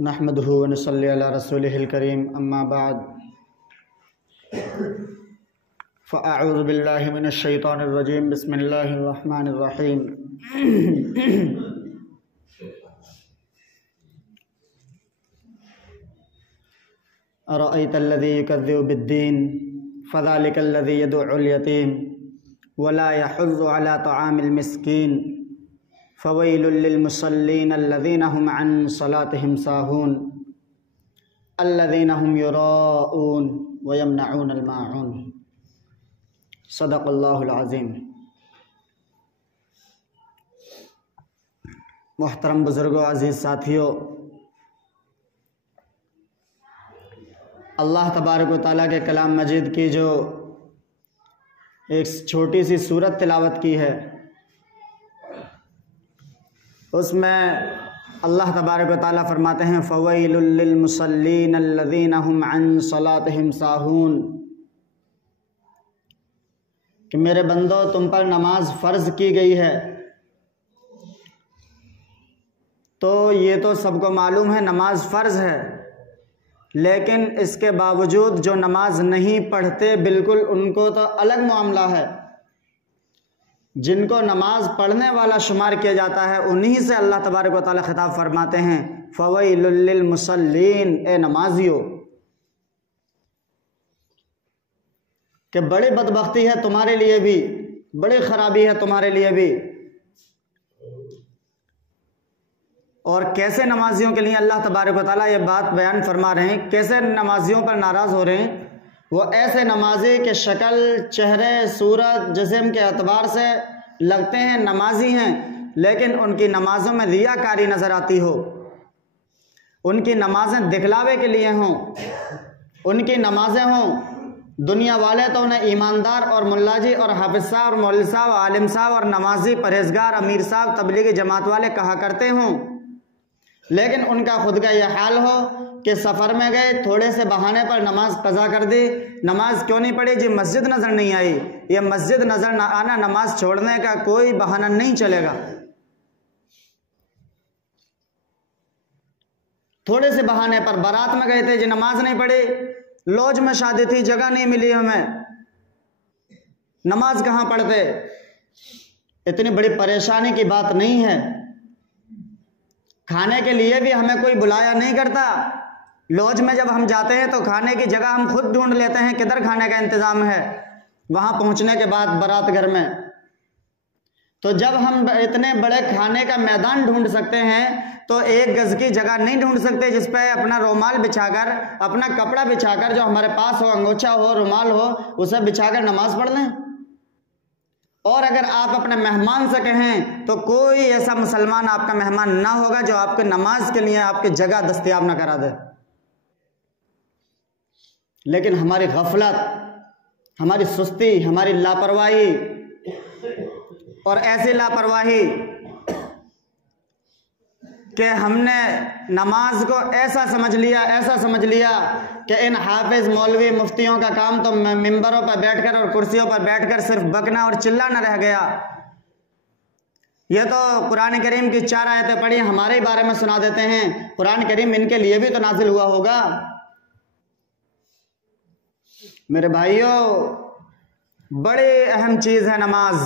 नहमदुहु व नसल्ली अला रसूलिहिल करीम अम्मा बाद फ़अऊज़ु बिल्लाहि मिनश शैतानिर रजीम बिस्मिल्लाहिर रहमानिर रहीम। अरअयतल्लज़ी युकज़्ज़िबु बिद्दीन फ़ज़ालिकल्लज़ी यदउल यतीम वला यहुज़्ज़ु अला तआमिल मिस्कीन फ़वैलुल लिलमुसल्लीन अल्लज़ीना हुम अन सलातिहिम साहून अल्लज़ीना हुम युराऊन व यमनऊनल माऊन। सदक़ल्लाहुल अज़ीम। मोहतरम बुज़ुर्गों, अज़ीज़ साथियों, अल्लाह तबारक व तआला के कलाम मजीद की जो एक छोटी सी सूरत तिलावत की है, उसमें अल्लाह तबारक व तआला फरमाते हैं फ़वैलुल लिल मुसल्लीन अल्लज़ीना हुम अन सलातिहिम साहून, कि मेरे बंदो तुम पर नमाज फ़र्ज़ की गई है। तो ये तो सबको मालूम है नमाज फ़र्ज़ है, लेकिन इसके बावजूद जो नमाज नहीं पढ़ते बिल्कुल उनको तो अलग मामला है। जिनको नमाज पढ़ने वाला शुमार किया जाता है उन्हीं से अल्लाह तबारक व तआला खिताब फरमाते हैं फ़वैलुल लिल मुसल्लीन, ए नमाजियो, कि बड़ी बदबख्ती है तुम्हारे लिए भी, बड़ी ख़राबी है तुम्हारे लिए भी। और कैसे नमाजियों के लिए अल्लाह तबारक व तआला ये बात बयान फरमा रहे हैं, कैसे नमाजियों पर नाराज़ हो रहे हैं। वो ऐसे नमाजी के शक्ल, चेहरे, सूरत, जिस्म के एतबार से लगते हैं नमाजी हैं, लेकिन उनकी नमाज़ों में रियाकारी नज़र आती हो, उनकी नमाज़ें दिखलावे के लिए हों, उनकी नमाज़ें हों। दुनिया वाले तो उन्हें ईमानदार और मुल्लाजी और हाफिज़ साहब और मौलवी साहब, आलिम साहब और नमाजी, परहेज़गार, अमीर साहब, तबलीगी जमात वाले कहा करते हों, लेकिन उनका खुद का यह हाल हो कि सफ़र में गए, थोड़े से बहाने पर नमाज कज़ा कर दी। नमाज क्यों नहीं पढ़ी जी? मस्जिद नज़र नहीं आई। ये मस्जिद नज़र ना आना नमाज छोड़ने का कोई बहाना नहीं चलेगा। थोड़े से बहाने पर बारात में गए थे जी, नमाज नहीं पढ़ी, लॉज में शादी थी, जगह नहीं मिली हमें, नमाज कहाँ पढ़ते? इतनी बड़ी परेशानी की बात नहीं है। खाने के लिए भी हमें कोई बुलाया नहीं करता। लॉज में जब हम जाते हैं तो खाने की जगह हम खुद ढूंढ लेते हैं किधर खाने का इंतज़ाम है। वहाँ पहुँचने के बाद बारात घर में, तो जब हम इतने बड़े खाने का मैदान ढूंढ सकते हैं तो एक गज की जगह नहीं ढूंढ सकते जिस पे अपना रुमाल बिछाकर, अपना कपड़ा बिछाकर, जो हमारे पास हो, अंगोछा हो, रुमाल हो, उसे बिछाकर नमाज पढ़ लें। और अगर आप अपने मेहमान से कहें तो कोई ऐसा मुसलमान आपका मेहमान ना होगा जो आपके नमाज के लिए आपकी जगह दस्तयाब ना करा दे। लेकिन हमारी गफलत, हमारी सुस्ती, हमारी लापरवाही, और ऐसी लापरवाही कि हमने नमाज को ऐसा समझ लिया कि इन हाफिज, मौलवी, मुफ्तियों का काम तो मिंबरों पर बैठकर और कुर्सियों पर बैठकर सिर्फ बकना और चिल्लाना रह गया। ये तो कुरान करीम की 4 आयतें पढ़ी हमारे ही बारे में सुना देते हैं, कुरान करीम इनके लिए भी तो नाजिल हुआ होगा। मेरे भाइयों, बड़ी अहम चीज़ है नमाज।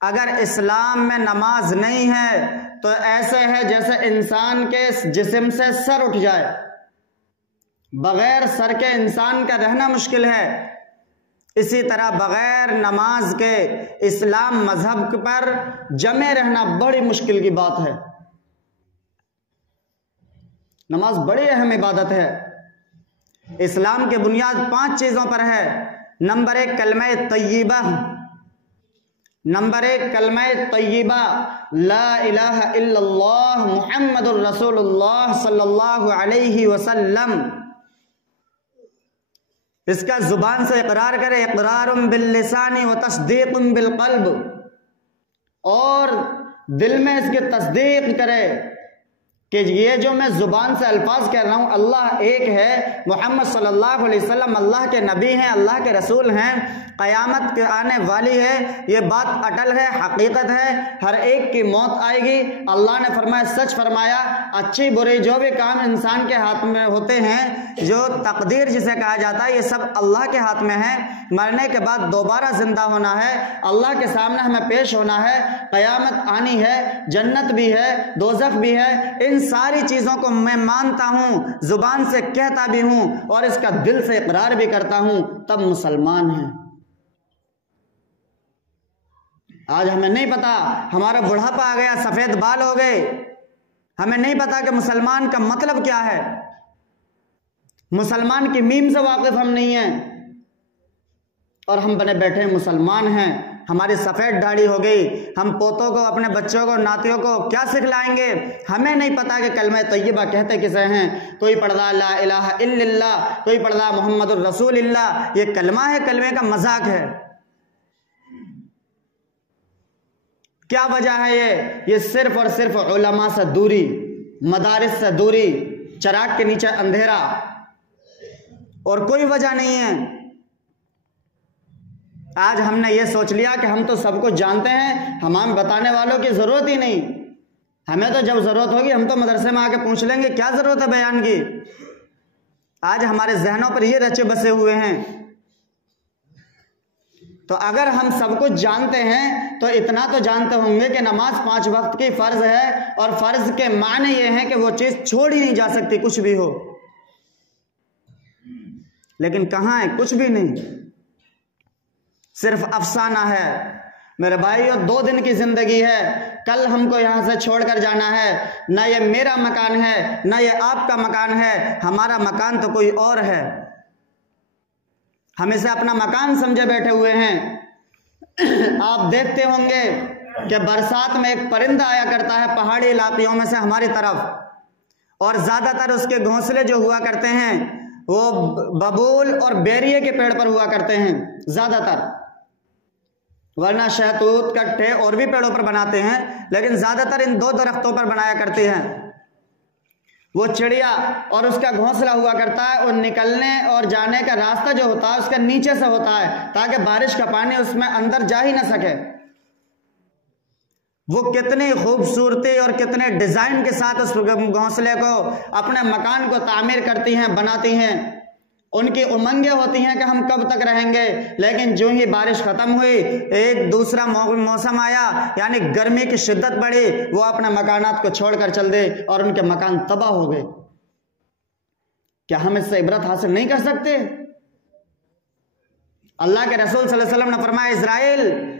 अगर इस्लाम में नमाज नहीं है तो ऐसे है जैसे इंसान के जिस्म से सर उठ जाए। बगैर सर के इंसान का रहना मुश्किल है। इसी तरह बगैर नमाज के इस्लाम मजहब पर जमे रहना बड़ी मुश्किल की बात है। नमाज बड़ी अहम इबादत है। इस्लाम की बुनियाद 5 चीज़ों पर है। नंबर 1 कलमा तय्यबा, नंबर 1 कलमा तय्यबा, ला इलाहा इल्लल्लाह मुहम्मदुर रसूलुल्लाह सल्लल्लाहु अलैहि वसल्लम। इसका जुबान से इकरार करे, इकरारुम बिल लिसानी व तस्दीकुम बिल क़ल्ब, और दिल में इसकी तस्दीक करे, कि ये जो मैं ज़ुबान से अल्फाज कह रहा हूँ, अल्लाह एक है, मोहम्मद सल्लल्लाहु अलैहि वसल्लम अल्लाह के नबी हैं, अल्लाह के रसूल हैं, क़यामत के आने वाली है, ये बात अटल है, हकीकत है, हर एक की मौत आएगी। अल्लाह ने फरमाया, सच फरमाया, अच्छी बुरी जो भी काम इंसान के हाथ में होते हैं, जो तकदीर जिसे कहा जाता है, ये सब अल्लाह के हाथ में है। मरने के बाद दोबारा जिंदा होना है, अल्लाह के सामने हमें पेश होना है, क़यामत आनी है, जन्नत भी है, दोज़ख भी है। इन सारी चीज़ों को मैं मानता हूँ, ज़ुबान से कहता भी हूँ और इसका दिल से इकरार भी करता हूँ, तब मुसलमान है। आज हमें नहीं पता, हमारा बुढ़ापा आ गया, सफ़ेद बाल हो गए, हमें नहीं पता कि मुसलमान का मतलब क्या है। मुसलमान की मीम से वाकिफ हम नहीं हैं और हम बने बैठे मुसलमान हैं। हमारी सफ़ेद दाढ़ी हो गई, हम पोतों को, अपने बच्चों को, नातियों को क्या सिखलाएंगे? हमें नहीं पता कि कलमा तय्यबा कहते किसे हैं। कोई पढ़दा ला इलाहा इल्लल्लाह, कोई पढ़दा मुहम्मदुर रसूलुल्लाह। ये कलमा है, कलमे का मजाक है। क्या वजह है ये सिर्फ और सिर्फ उलमा से दूरी, मदारिस से दूरी, चराग के नीचे अंधेरा, और कोई वजह नहीं है। आज हमने ये सोच लिया कि हम तो सब कुछ जानते हैं, हमें बताने वालों की ज़रूरत ही नहीं। हमें तो जब ज़रूरत होगी हम तो मदरसे में आके पूछ लेंगे, क्या ज़रूरत है बयान की। आज हमारे जहनों पर ये रचे बसे हुए हैं। तो अगर हम सब कुछ जानते हैं तो इतना तो जानते होंगे कि नमाज 5 वक्त की फ़र्ज़ है, और फ़र्ज़ के माने ये हैं कि वो चीज़ छोड़ ही नहीं जा सकती, कुछ भी हो। लेकिन कहाँ है? कुछ भी नहीं, सिर्फ अफसाना है। मेरे भाइयों, 2 दिन की जिंदगी है, कल हमको यहाँ से छोड़कर जाना है। ना ये मेरा मकान है, ना ये आपका मकान है, हमारा मकान तो कोई और है। हम इसे अपना मकान समझे बैठे हुए हैं। आप देखते होंगे कि बरसात में एक परिंदा आया करता है पहाड़ी इलाकों में से हमारी तरफ, और ज़्यादातर उसके घोंसले जो हुआ करते हैं वो बबूल और बेरिए के पेड़ पर हुआ करते हैं ज़्यादातर, वरना शहतूत, कट्टे और भी पेड़ों पर बनाते हैं, लेकिन ज़्यादातर इन 2 दरख्तों पर बनाया करते हैं। वो चिड़िया और उसका घोंसला हुआ करता है, और निकलने और जाने का रास्ता जो होता है उसके नीचे से होता है, ताकि बारिश का पानी उसमें अंदर जा ही ना सके। वो कितनी खूबसूरती और कितने डिज़ाइन के साथ उस घोंसले को, अपने मकान को तामीर करती हैं, बनाती हैं। उनकी उमंगें होती हैं कि हम कब तक रहेंगे, लेकिन जो ही बारिश ख़त्म हुई, एक दूसरा मौसम आया, यानी गर्मी की शिद्दत बढ़ी, वो अपने मकानात को छोड़कर चल दे और उनके मकान तबाह हो गए। क्या हम इससे इबरत हासिल नहीं कर सकते? अल्लाह के रसूल सल्लल्लाहु अलैहि वसल्लम ने फरमाया, इज़राइल,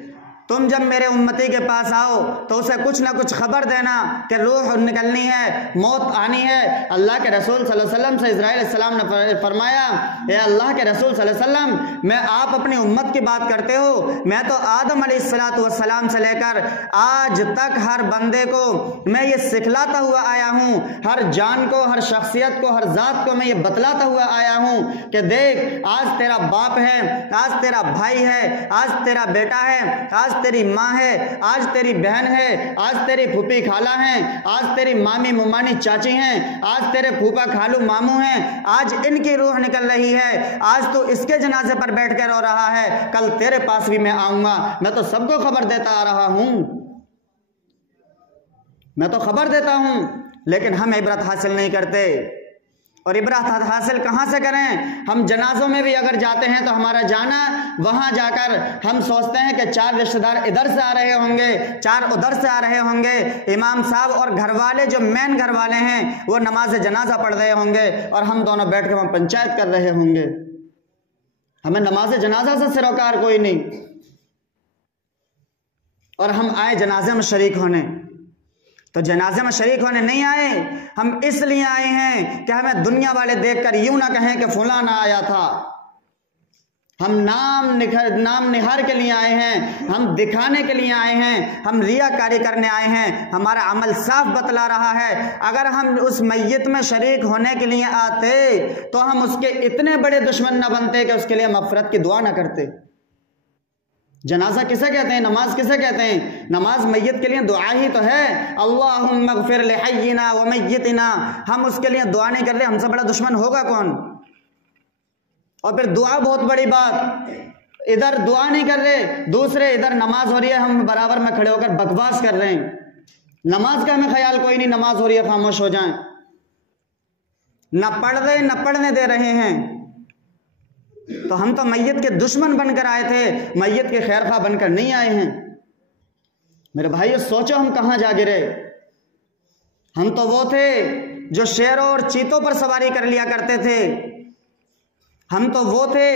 तुम जब मेरे उम्मती के पास आओ तो उसे कुछ ना कुछ खबर देना कि रूह निकलनी है, मौत आनी है। अल्लाह के रसूल सल्लल्लाहु अलैहि वसल्लम से इज़राइल अलैहिस्सलाम ने फरमाया, ए अल्लाह के रसूल सल्लल्लाहु अलैहि वसल्लम, मैं आप अपनी उम्मत की बात करते हो, मैं तो आदम अलैहिस्सलाम से लेकर आज तक हर बंदे को मैं ये सिखलाता हुआ आया हूँ, हर जान को, हर शख्सियत को, हर ज़ात को मैं ये बतलाता हुआ आया हूँ कि देख, आज तेरा बाप है, आज तेरा भाई है, आज तेरा बेटा है, आज तेरी माँ है, आज तेरी बहन है, आज तेरी फूफी खाला हैं, आज तेरी मामी मुमानी चाची हैं, आज तेरे फूफा खालू मामू हैं, आज इनकी रूह निकल रही है, आज तो इसके जनाजे पर बैठ कर रो रहा है, कल तेरे पास भी मैं आऊंगा। मैं तो सबको खबर देता आ रहा हूं, मैं तो खबर देता हूं, लेकिन हम इबरत हासिल नहीं करते। और इबरत हासिल कहाँ से करें? हम जनाजों में भी अगर जाते हैं तो हमारा जाना, वहाँ जाकर हम सोचते हैं कि 4 रिश्तेदार इधर से आ रहे होंगे, 4 उधर से आ रहे होंगे, इमाम साहब और घर वाले जो मेन घर वाले हैं वो नमाज जनाजा पढ़ रहे होंगे, और हम दोनों बैठ के वहाँ पंचायत कर रहे होंगे। हमें नमाज जनाजा से सरोकार कोई नहीं, और हम आए जनाजे में शरीक होने। तो जनाजे में शरीक होने नहीं आए, हम इसलिए आए हैं कि हमें दुनिया वाले देखकर यूं ना कहें कि फलाना आया था। हम नाम निहार के लिए आए हैं, हम दिखाने के लिए आए हैं, हम रियाकारी करने आए हैं। हमारा अमल साफ बतला रहा है। अगर हम उस मैयत में शरीक होने के लिए आते तो हम उसके इतने बड़े दुश्मन न बनते कि उसके लिए मग़फ़िरत की दुआ ना करते। जनाजा किसे कहते हैं? नमाज किसे कहते हैं? नमाज मैयत के लिए दुआ ही तो है। अल्लाहुम्मा ग़फ़िर लिहय्यिना व मय्यितिना, हम उसके लिए दुआ नहीं कर रहे, हमसे बड़ा दुश्मन होगा कौन। और फिर दुआ बहुत बड़ी बात, इधर दुआ नहीं कर रहे, दूसरे इधर नमाज हो रही है, हम बराबर में खड़े होकर बकवास कर रहे हैं। नमाज का हमें ख्याल कोई नहीं, नमाज हो रही है खामोश हो जाएं। न पढ़ रहे न पढ़ने दे रहे हैं। तो हम तो मैयत के दुश्मन बनकर आए थे, मैयत के खैरखा बनकर नहीं आए हैं। मेरे भाइयों सोचो हम कहां जा गिरे। हम तो वो थे जो शेरों और चीतों पर सवारी कर लिया करते थे। हम तो वो थे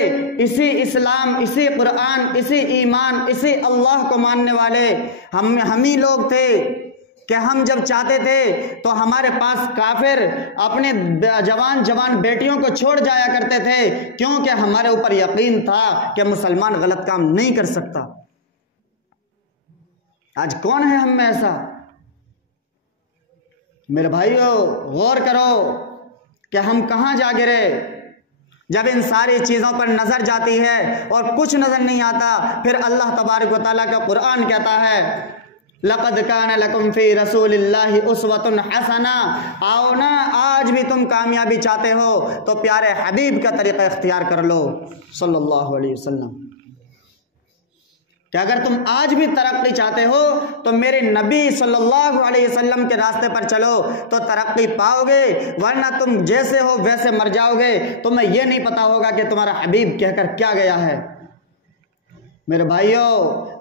इसी इस्लाम, इसी कुरान, इसी ईमान, इसी अल्लाह को मानने वाले। हम ही लोग थे कि हम जब चाहते थे तो हमारे पास काफिर अपने जवान जवान बेटियों को छोड़ जाया करते थे, क्योंकि हमारे ऊपर यकीन था कि मुसलमान गलत काम नहीं कर सकता। आज कौन है हम में ऐसा? मेरे भाइयों गौर करो कि हम कहां जा गिरे। जब इन सारी चीजों पर नजर जाती है और कुछ नजर नहीं आता, फिर अल्लाह तबारक व तआला का कुरान कहता है लक़द कान लकुम फ़ी रसूलिल्लाहि उस्वतुन हसना। आओ ना, आज भी तुम कामयाबी चाहते हो तो प्यारे हबीब का तरीका इख्तियार कर लो सल्लल्लाहु अलैहि वसल्लम। कि अगर तुम आज भी तरक्की चाहते हो तो मेरे नबी सल्लल्लाहु अलैहि वसल्लम के रास्ते पर चलो तो तरक्की पाओगे, वरना तुम जैसे हो वैसे मर जाओगे। तुम्हें यह नहीं पता होगा कि तुम्हारा हबीब कहकर क्या गया है। मेरे भाइयों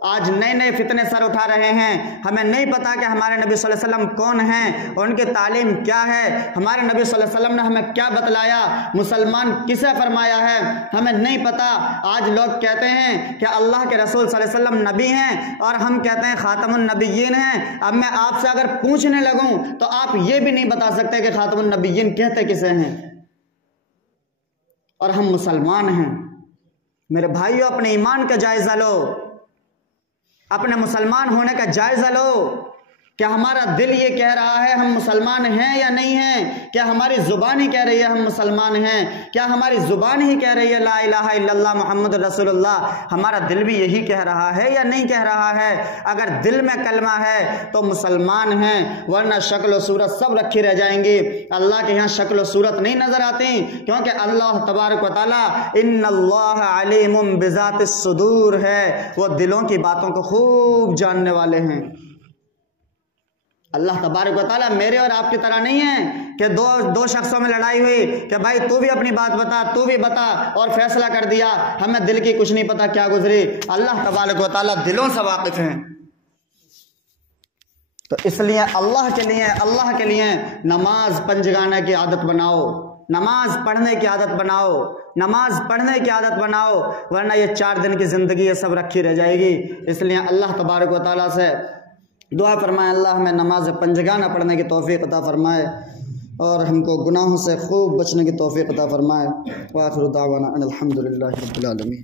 आज नए नए फितने सर उठा रहे हैं। हमें नहीं पता कि हमारे नबी सल्लल्लाहु अलैहि वसल्लम कौन हैं, उनकी तालीम क्या है, हमारे नबी सल्लल्लाहु अलैहि वसल्लम ने हमें क्या बतलाया, मुसलमान किसे फरमाया है, हमें नहीं पता। आज लोग कहते हैं कि अल्लाह के रसूल सल्लल्लाहु अलैहि वसल्लम नबी हैं और हम कहते हैं खातमुन नबिय्यीन हैं। अब मैं आपसे अगर पूछने लगूं तो आप ये भी नहीं बता सकते कि खातमुन नबिय्यीन कहते किसे हैं, और हम मुसलमान हैं। मेरे भाइयों अपने ईमान का जायजा लो, अपने मुसलमान होने का जायजा लो। क्या हमारा दिल ये कह रहा है हम मुसलमान हैं या नहीं हैं? क्या हमारी जुबान ही कह रही है हम मुसलमान हैं? क्या हमारी जुबान ही कह रही है ला इलाहा इल्लल्लाह मुहम्मद रसूलुल्लाह? हमारा दिल भी यही कह रहा है या नहीं कह रहा है? अगर दिल में कलमा है तो मुसलमान हैं, वरना शक्ल और सूरत सब रखी रह जाएंगी। अल्लाह के यहाँ शक्ल और सूरत नहीं नजर आती, क्योंकि अल्लाह तबारक व तआला इन्नल्लाह अलीमुम बिज़ातिस सुदूर है, वो दिलों की बातों को खूब जानने वाले हैं। अल्लाह तबारक व तआला मेरे और आपकी तरह नहीं है कि दो शख्सों में लड़ाई हुई कि भाई तू भी अपनी बात बता, तू भी बता, और फैसला कर दिया, हमें दिल की कुछ नहीं पता क्या गुजरी। अल्लाह तबारक व तआला दिलों से वाकिफ हैं। तो इसलिए अल्लाह के लिए नमाज पंजगाना की आदत बनाओ, नमाज पढ़ने की आदत बनाओ, नमाज पढ़ने की आदत बनाओ, वरना ये 4 दिन की जिंदगी ये सब रखी रह जाएगी। इसलिए अल्लाह तबारक व तआला से दुआ फरमाए अल्लाह हमें नमाज पंजगाना पढ़ने की तौफीक अता फरमाए और हमको गुनाहों से खूब बचने की तौफीक अता फरमाए। व आखिरु दावाना अनिल हम्दुलिल्लाहि रब्बिल आलमीन।